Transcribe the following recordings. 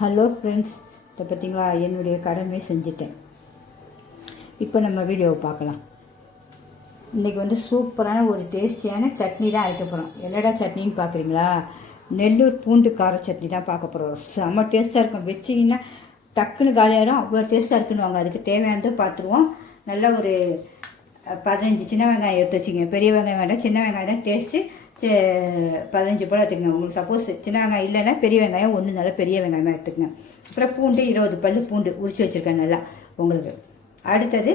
Hello friends, இதை பார்த்தீங்களா, என்னுடைய கடமை செஞ்சுட்டேன். இப்போ நம்ம வீடியோவை பார்க்கலாம். இன்றைக்கி வந்து சூப்பரான ஒரு டேஸ்டியான சட்னி தான் அரைக்க போகிறோம். என்னடா சட்னின்னு பார்க்குறீங்களா? நெல்லூர் பூண்டு கார சட்னி தான் பார்க்க போகிறோம். செம்ம டேஸ்ட்டாக இருக்கும். வச்சிங்கன்னா டக்குன்னு காலியாகிடும். அவ்வளோ டேஸ்ட்டாக இருக்குன்னு வாங்க. அதுக்கு தேவையானது பார்த்துருவோம். நல்லா ஒரு 15 சின்ன வெங்காயம் எடுத்து வச்சுக்கோங்க. பெரிய வெங்காயம் வேண்டாம், சின்ன வெங்காயம் தான் டேஸ்ட்டு. 15 போல் எடுத்துக்கங்க. உங்களுக்கு சப்போஸ் சின்ன வெங்காயம் இல்லைன்னா பெரிய வெங்காயம் ஒன்று நல்லா பெரிய வெங்காயமாக எடுத்துக்கங்க. அப்புறம் பூண்டு 20 பல் பூண்டு உரிச்சு வச்சுருக்கேன் நல்லா உங்களுக்கு. அடுத்தது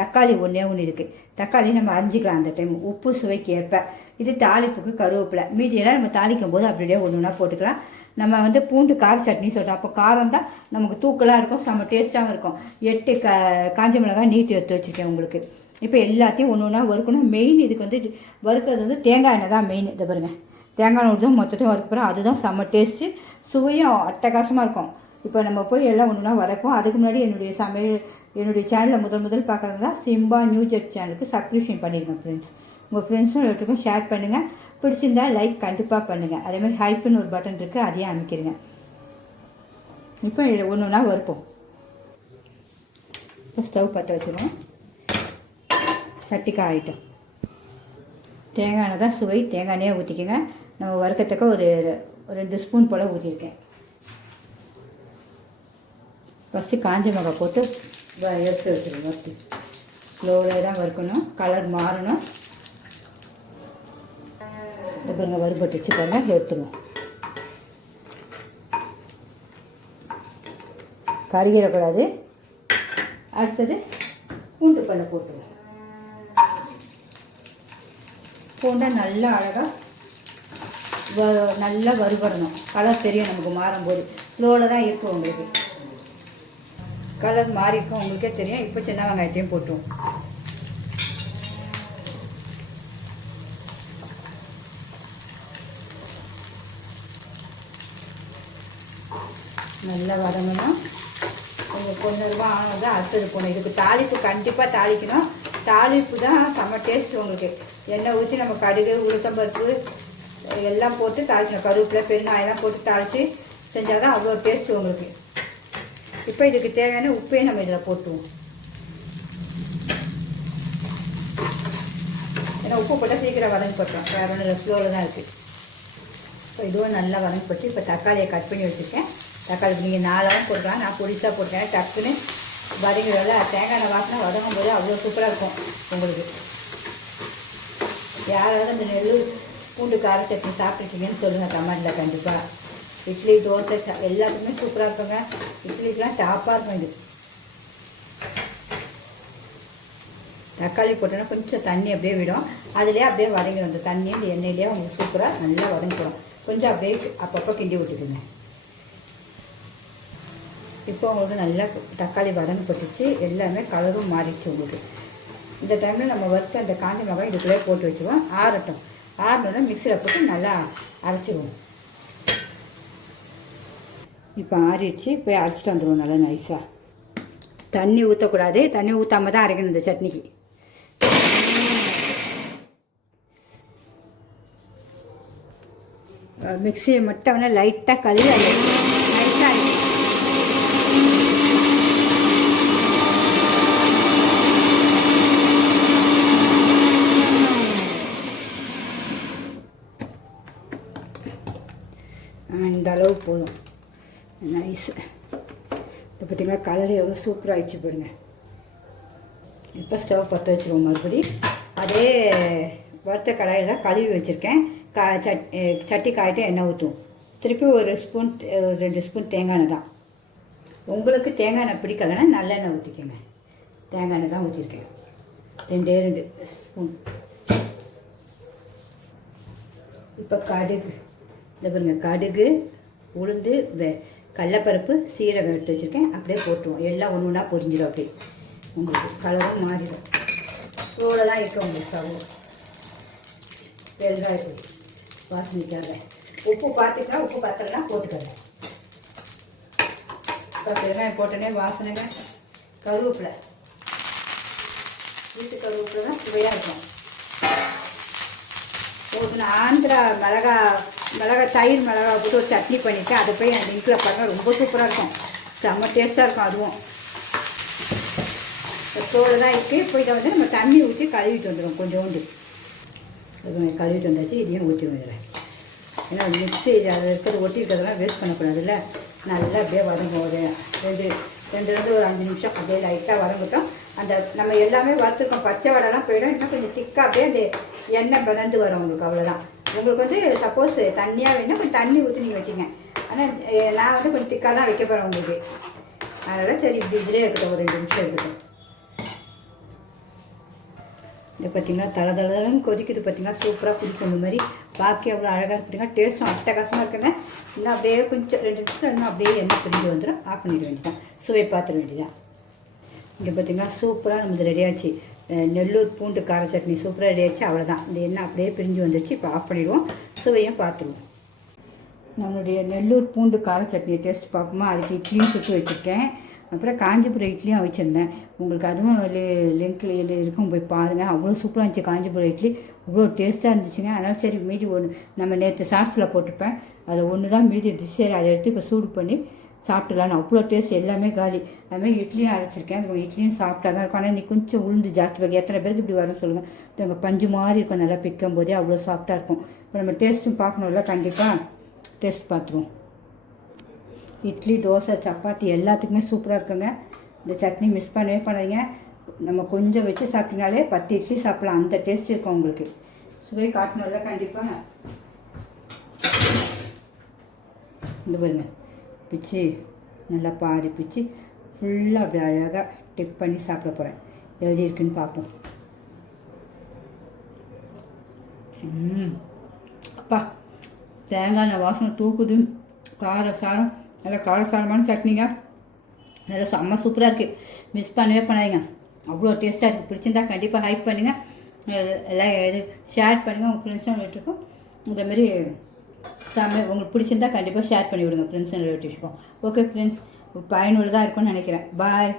தக்காளி ஒன்று இருக்குது. தக்காளி நம்ம அரிஞ்சிக்கலாம் அந்த டைம், உப்பு சுவைக்கு ஏற்ப. இது தாளிப்புக்கு கருவேப்பிலை. மீதியெல்லாம் நம்ம தாளிக்கும் போது அப்படியே ஒன்று ஒன்றா போட்டுக்கலாம். நம்ம வந்து பூண்டு கார சட்னி சொல்கிறோம். அப்போ காரம் தான் நமக்கு தூக்கலாக இருக்கும், செம்ம டேஸ்ட்டாகவும் இருக்கும். 8 காஞ்ச மிளகாய் நீட்டி எடுத்து வச்சுருக்கேன் உங்களுக்கு. இப்போ எல்லாத்தையும் ஒன்று ஒன்றா வறுக்கணும். மெயின் இதுக்கு வந்து வறுக்கிறது வந்து தேங்காய் எண்ணெய் தான் மெயின். இதை பாருங்கள், தேங்காய் எண்ணெய் தான் மொத்தத்தையும் வறுக்க போகிறோம். அதுதான் செம்ம டேஸ்ட்டு, சுவையும் அட்டகாசமாக இருக்கும். இப்போ நம்ம போய் எல்லாம் ஒன்று ஒன்றா வறுப்போம். அதுக்கு முன்னாடி என்னுடைய சேனலில் முதல் பார்க்குறதா சிம்பா நியூ ஜெட் சேனலுக்கு சப்ஸ்கிரிப்ஷன் பண்ணிடுங்க ஃப்ரெண்ட்ஸ். உங்கள் ஃப்ரெண்ட்ஸும் எல்லாத்துக்கும் ஷேர் பண்ணுங்கள். பிடிச்சிருந்தா லைக் கண்டிப்பாக பண்ணுங்கள். அதேமாதிரி ஹைப்புன்னு ஒரு பட்டன் இருக்குது, அதையும் அமைக்கிறீங்க. இப்போ இதில் ஒன்று ஒன்றா வறுப்போம். இப்போ ஸ்டவ் பற்ற வச்சுருவோம். சட்டிக்காய் ஆகிட்டோம். தேங்காய் எண்ணெய் தான் சுவை, தேங்காய் எண்ணெயை ஊற்றிக்கோங்க. நம்ம வறுக்கத்தக்க ஒரு 2 ஸ்பூன் போல் ஊற்றிருக்கேன். ஃபஸ்ட்டு காஞ்ச மிளகாய் போட்டு எடுத்து வச்சுருவோம். வறுத்து ஸ்லோவில் தான் வறுக்கணும், கலர் மாறணும். இது பாருங்கள், வறுபட்டு வச்சு பாருங்கள், எடுத்துருவோம். கருகிடக்கூடாது. அடுத்தது பூண்டு பல்லை போட்டுருவோம். பூண்டை நல்லா அழகாக நல்லா வறுபடணும். கலர் தெரியும் நமக்கு மாறும்போது. ஸ்லோவில் தான் இருக்கும் உங்களுக்கு, கலர் மாறி இருக்கும் உங்களுக்கே தெரியும். இப்போ சின்ன வெங்காயத்தையும் போட்டுவோம். நல்லா வதங்கணும். கொஞ்சம் ரூபா ஆனால் தான் அடுத்தது போகணும். இதுக்கு தாளிப்பு கண்டிப்பாக தாளிக்கணும். தாளிப்பு தான் செம்ம டேஸ்ட் உங்களுக்கு. எண்ணெய் ஊற்றி நம்ம கடுகு உளுத்தம்பருப்பு எல்லாம் போட்டு தாளிக்கணும். கருவேப்பிலை பெருங்காயெல்லாம் போட்டு தாளித்து செஞ்சால் தான் அவ்வளோ டேஸ்ட்டு உங்களுக்கு. இப்போ இதுக்கு தேவையான உப்பையும் நம்ம இதில் போட்டுவோம். ஏன்னா உப்பு போட்டால் சீக்கிரம் வதங்கப்பட்டோம். வேறு ஒன்றும் ஸ்லோவில் தான் இருக்குது. இப்போ இதுவும் நல்லா வதங்கப்பட்டு இப்போ தக்காளியை கட் பண்ணி வச்சுருக்கேன். தக்காளி நீங்கள் 4ஆவும் போட்டுக்கலாம், நான் பொடிசாக போட்டேன். டக்குன்னு வதங்கிறத தேங்காய் எண்ணெய் வாசனை வதங்கும் போது அவ்வளோ சூப்பராக இருக்கும் உங்களுக்கு. யாராவது அந்த நெல்லூர் பூண்டு கார சட்னி சாப்பிட்ருக்கீங்கன்னு சொல்லுங்கள் கமெண்டில். கண்டிப்பாக இட்லி தோசை எல்லாத்துக்குமே சூப்பராக இருக்குங்க. இட்லிக்கெலாம் டாப்பாக இருக்கும் இது. தக்காளி போட்டோன்னா கொஞ்சம் தண்ணி அப்படியே விடும், அதுலேயே அப்படியே வதங்கிடும். அந்த தண்ணியும் இந்த எண்ணெயிலேயே உங்களுக்கு சூப்பராக நல்லா வதங்கிடும். கொஞ்சம் அப்படியே அப்பப்போ கிண்டி விட்டுக்குங்க. இப்போ உங்களுக்கு நல்லா தக்காளி வதங்கப்பட்டுச்சு, எல்லாமே கலரும் மாறிடுச்சு உங்களுக்கு. இந்த டைமில் நம்ம வறுத்து அந்த காஞ்ச மிளகாய் இதுக்குள்ளே போட்டு வச்சுருவோம். ஆறட்டும். ஆறணுன்னா மிக்சியில் போட்டு நல்லா அரைச்சிடுவோம். இப்போ ஆறிடுச்சு, போய் அரைச்சிட்டு வந்துடுவோம் நல்லா நைஸாக. தண்ணி ஊற்றக்கூடாது, தண்ணி ஊற்றாமல் தான் அரைக்கணும் இந்த சட்னிக்கு. மிக்சியை மட்டும் வேணால் லைட்டாக கழுவி அது லைட்டாக அரைக்கணும். இந்த அளவு போதும். நைஸு. இப்போ பார்த்தீங்கன்னா கலர் எவ்வளோ சூப்பராக ஆகிடுச்சு பாருங்க. இப்போ ஸ்டவ் பற்ற வச்சுருவோம். மறுபடி அதே வறுத்த கடாயில் தான் கழுவி வச்சுருக்கேன். சட்டி காயிட்டு எண்ணெய் ஊற்றுவோம். திருப்பி ஒரு 2 ஸ்பூன் தேங்காய் எண்ணெய் தான். உங்களுக்கு தேங்காய் எண்ணெய் பிடிக்கலைன்னா நல்லெண்ணெய் ஊற்றிக்கோங்க. தேங்காய் எண்ணெய் தான் ஊற்றிருக்கேன். 2 ஸ்பூன். இப்போ கடுகு, இந்த பாருங்க, கடுகு உளுந்து கடலைப்பருப்பு சீரகம் எடுத்து வச்சுருக்கேன். அப்படியே போட்டுருவோம். எல்லாம் ஒன்று ஒன்றா பொரிஞ்சிடும். அப்படியே உங்களுக்கு கலரும் மாறிடும். ஸ்லோவில் தான் இருக்கும் உங்களுக்கு ஸ்டவ். பெருங்காயத்தூள் வாசனைக்காக. உப்பு பார்த்துக்கலாம், உப்பு பத்தலாம் போட்டுக்கலாம். இப்போ பெருங்காயம் போட்டோன்னே வாசனைங்க. கருவேப்பிலை, வீட்டு கருவேப்பிலை தான் சுவையாக இருக்கும். உங்களுக்கு ஆந்திரா மிளகா தயிர் மிளகாய் போட்டு ஒரு சட்னி பண்ணிவிட்டு அதை போய் அந்த லிங்கில் பாருங்கள், ரொம்ப சூப்பராக இருக்கும், செம்ம டேஸ்ட்டாக இருக்கும். அதுவும் தோல் தான் இருக்குது. இப்போ இதை வந்து நம்ம தண்ணி ஊற்றி கழுவிட்டு வந்துடும். கொஞ்சோண்டு கழுவிட்டு வந்தாச்சு. இதையும் ஊற்றி வந்துடுறேன். ஏன்னா மிக்ஸி அதில் இருக்கிறது ஒட்டி இருக்கிறதெல்லாம் வேஸ்ட் பண்ணக்கூடாதுல்ல. நல்லா அப்படியே வதங்கும். ஒரு ரெண்டு ஒரு 5 நிமிஷம் அப்படியே லைட்டாக வதங்கட்டும். அந்த நம்ம எல்லாமே வறுத்துருக்கோம், பச்சை வடைலாம் போயிடும். இன்னும் கொஞ்சம் திக்காக அப்படியே அந்த எண்ணெய் பிளந்து வரும் உங்களுக்கு. அவ்வளோதான். உங்களுக்கு வந்து சப்போஸ் தண்ணியாக வேணுன்னா கொஞ்சம் தண்ணி ஊற்றி நீங்கள் வச்சுங்க. ஆனால் நான் வந்து கொஞ்சம் திக்காக தான் வைக்க போகிறேன் உங்களுக்கு. அதனால் சரி இப்படி இதிலே இருக்கட்டும், ஒரு 2 நிமிஷம் இருக்கட்டும். இதை பார்த்திங்கன்னா தளதளன்னு கொதிக்குது. பார்த்திங்கன்னா சூப்பராக பிடிக்கும். இந்த மாதிரி பாக்கி அவ்வளோ அழகாக பார்த்திங்கன்னா டேஸ்ட்டும் அட்டகாசமாக இருக்குங்க. இன்னும் அப்படியே கொஞ்சம் 2 நிமிஷம் இன்னும் அப்படியே எண்ணெய் பிரிஞ்சு வந்துடும். ஆஃப் பண்ணிட வேண்டியதான், சுவை பார்த்துட வேண்டியதான். இங்கே பார்த்திங்கன்னா சூப்பராக நமக்கு ரெடியாச்சு. நெல்லூர் பூண்டு கார சட்னி சூப்பராக ரெடியாச்சு. அவ்வளோதான். இந்த எண்ணெய் அப்படியே பிரிஞ்சு வந்துடுச்சு. இப்போ ஆஃப் பண்ணிடுவோம். சுவையும் பார்த்துருவோம். நம்மளுடைய நெல்லூர் பூண்டு கார சட்னியை டேஸ்ட் பார்ப்போமா. அதுக்கு இட்லியும் சுட்டு வச்சுருக்கேன். அப்புறம் காஞ்சிபுரம் இட்லியும் வச்சுருந்தேன். உங்களுக்கு அதுவும் லிங்க்கில் இருக்கும், போய் பாருங்கள். அவ்வளோ சூப்பராக இருந்துச்சு காஞ்சிபுரம் இட்லி. அவ்வளோ டேஸ்ட்டாக இருந்துச்சுங்க. அதனால் சரி மீதி ஒன்று நம்ம நேற்று ஷார்ட்ஸில் போட்டிருப்பேன், அதில் ஒன்று தான் மீதி இருந்துச்சு. சரி அதை எடுத்து இப்போ சூடு பண்ணி சாப்பிட்டுலான்னு. அவ்வளோ டேஸ்ட், எல்லாமே காலி. அதுமாதிரி இட்லியும் அரைச்சிருக்கேன். அந்த இட்லியும் சாப்பிட்டா தான் இருக்கும். ஆனால் இன்றைக்கி கொஞ்சம் உளுந்து ஜாஸ்தி வைக்க. எத்தனை பேருக்கு இப்படி வரும்னு சொல்லுங்கள். நம்ம பஞ்சு மாதிரி இருக்கும், நல்லா பிக்கும் போதே அவ்வளோ சாஃப்டாக இருக்கும். இப்போ நம்ம டேஸ்ட்டும் பார்க்கணும்ல, கண்டிப்பாக டேஸ்ட் பார்த்துருவோம். இட்லி, தோசை, சப்பாத்தி எல்லாத்துக்குமே சூப்பராக இருக்குங்க. இந்த சட்னி மிஸ் பண்ணவே பண்ணாதீங்க. நம்ம கொஞ்சம் வச்சு சாப்பிட்டீங்கனாலே 10 இட்லி சாப்பிட்லாம். அந்த டேஸ்ட் இருக்கும் உங்களுக்கு. சுவை காட்டணும்ல கண்டிப்பாக. இந்த பாருங்க, பிச்சு நல்லா பாதி பிச்சு ஃபுல்லாக அப்படி அழகாக டிப் பண்ணி சாப்பிட போகிறேன். எப்படி இருக்குன்னு பார்ப்போம். அப்பா, தேங்காய் எண்ணெய் வாசனை தூக்குது. காரம் நல்லா காரசாரமான சட்னிங்க. நல்லா செம்ம சூப்பராக இருக்குது. மிஸ் பண்ணவே பண்ணாதீங்க. அவ்வளோ டேஸ்ட்டாக இருக்குது. பிடிச்சிருந்தா கண்டிப்பாக ஹைப் பண்ணுங்கள், எல்லாம் ஷேர் பண்ணுங்கள் உங்கள் ஃப்ரெண்ட்ஸும் ரிலேட்டிவ்க்கும். இந்தமாரி உங்களுக்கு பிடிச்சிருந்தா கண்டிப்பாக ஷேர் பண்ணி விடுங்க ஃப்ரெண்ட்ஸ் அண்ட் ரிலேட்டிவ்ஸ்க்கும். ஓகே ஃப்ரெண்ட்ஸ், பயனுள்ளதாக இருக்கும்னு நினைக்கிறேன். பாய்.